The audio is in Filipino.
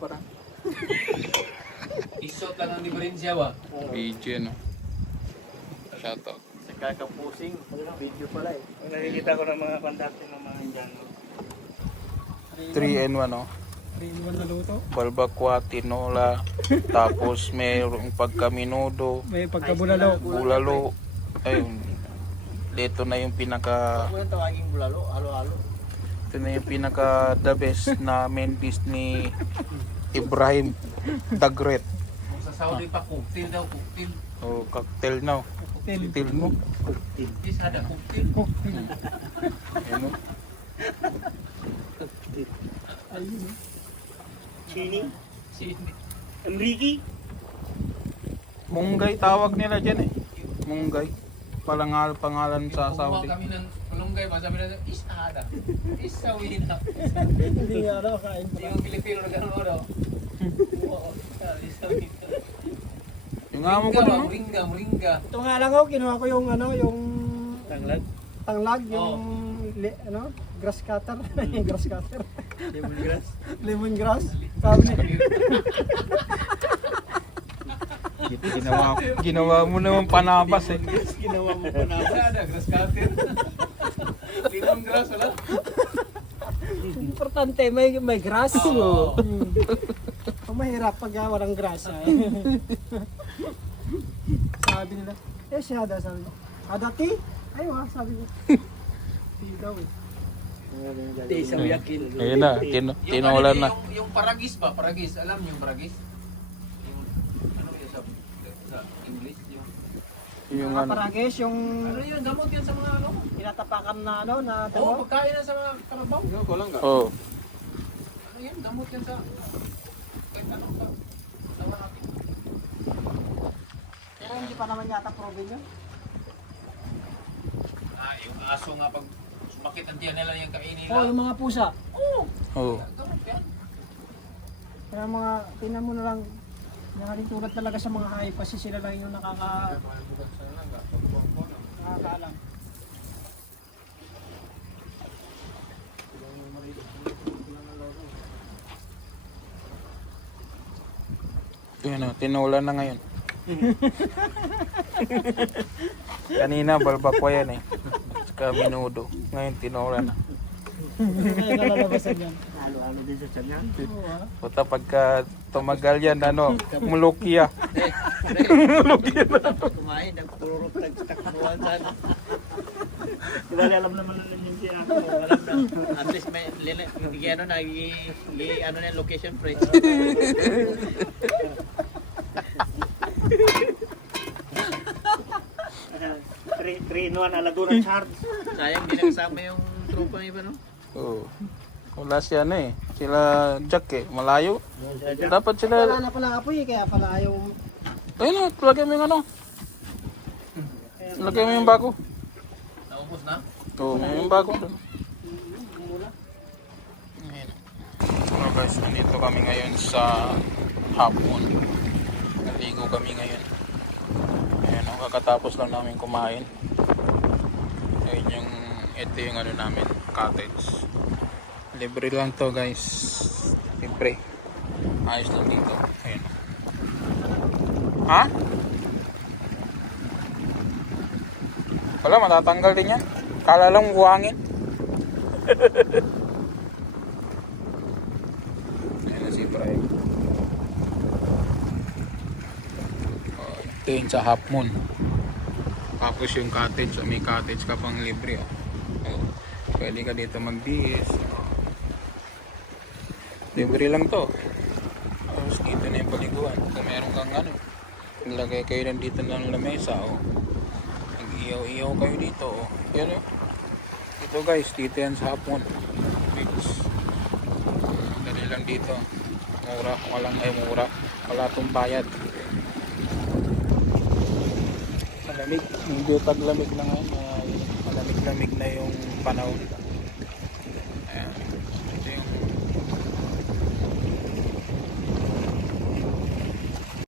parang. Isot lang ang diferensya ba? Video no. Shoutout. Sa kakapusing, video pala eh. Nakikita ko ng mga kontakte ng mga Indiano. 3 and 1 no. 3-in-1 na luto. Balbakwa, tinola, tapos mayroong pagkaminudo, May pagkabulalo. bulalo. Ayun. Ito na yung pinaka Ano yung tawaging bulalo? Halo-halo? ito na yung pinaka the best na main dish ni Ibrahim Dagret. Kung sa Saudi pa, cocktail daw, cocktail. O cocktail now. Cocktail. Cocktail mo. Yes, ada cocktail. Cocktail. Ano? Ayun. Chini? Si Enrique? Munggay tawag nila dyan eh. Munggay. Pangalan sa Kumuha Saudi. kami ng malunggay, masabi na, isada. Isawin na. Hindi nga daw kain Hindi pa. yung Pilipino na gano'n daw. Oo, isawin na. Yung amo ko Moringa, doon. moringa, moringa. Ito nga lang ako, kinuha ko yung ano, yung Tanglad? tanglag, yung grass cutter. Yung grass cutter. Lemongrass? Lemongrass. Sabi niya, Ginawa mo naman panabas eh. Ginawa mo pa na. Wala ada, grass cutter. Limon grass, wala. importante may grass. Oo. Ang mahirap pag walang grass. Sabi nila, si Hada sabi niya. Hada tea? Ayaw ha, sabi ko. Tea daw eh. Di sa Wiyakil. Ayun na, tinola na. Yung paragis ba? Paragis, alam niyo yung paragis? Yung, ano yun sa English? Yung, Yung Mga ano. paragis, yung ano yun, gamot yan sa mga ano? tinatapakan na ano, na Oo, damo. pagkain na sa mga karabaw. Oh. Ano yan, gamot yan sa... Kahit anong ka. Tawa natin. Pero hindi pa naman yata proven yun. Yung aso nga pag sumakit ang tiyan nila yung kainin nila. Oh, yung mga pusa. Oh. Gamot yan. Kaya mga, tinan mo na lang, nakalitulad talaga sa mga hayop kasi sila lang yung nakakaalam. Yun o, tinola na ngayon. Kanina balbakwa yan eh. Saka minudo. Ngayon tinola na. Kaya kalalabasan yan. Halo-halo din sa tiyan yan. Oo ha. Puta pagka tumagal yan, ano, mulukya. Kumain, nagpururot, nagtakbuhan sana. Dahil alam naman na yun siya. Alam na. At least may, ano na, ano na yung location pre. 3-in-1 Aladura Charge. Sayang di nakasama yung tropa niya ba no? Oo. Wala siya na eh. Sila Jack eh. Malayo. Dapat sila... Wala na pala apoy eh, kaya pala ayaw. Ayun na, lagay mo yung ano. Lagay mo yung bago. Naubos na? Oo, may yung bago doon. Ayun. So guys, nandito kami ngayon sa hapon. Naligo kami ngayon. Ayan, kakatapos lang namin kumain. Ayun yung, ito yung ano namin, cottage. Libre lang to guys. Libre. Ayos lang dito. Ayun. Ha? Wala, matatanggal din yan. Kala lang buhangin. Ayun na si Brian. Ito yun sa Half Moon. Tapos yung cottage, so may cottage ka pang libre. Oh. Pwede ka dito mag-bis. Libre lang to. Tapos dito na yung paliguan. Kung meron kang ano, maglagay kayo lang dito ng lamesa. Oh. Nag-iyaw-iyaw kayo dito. Oh. Pero, ito guys, dito yan sa Half Moon Beach. Dali lang dito. Mura, walang ay mura. Wala itong bayad. Malamig, hindi taglamig na ngayon, malamig-lamig na yung panahon.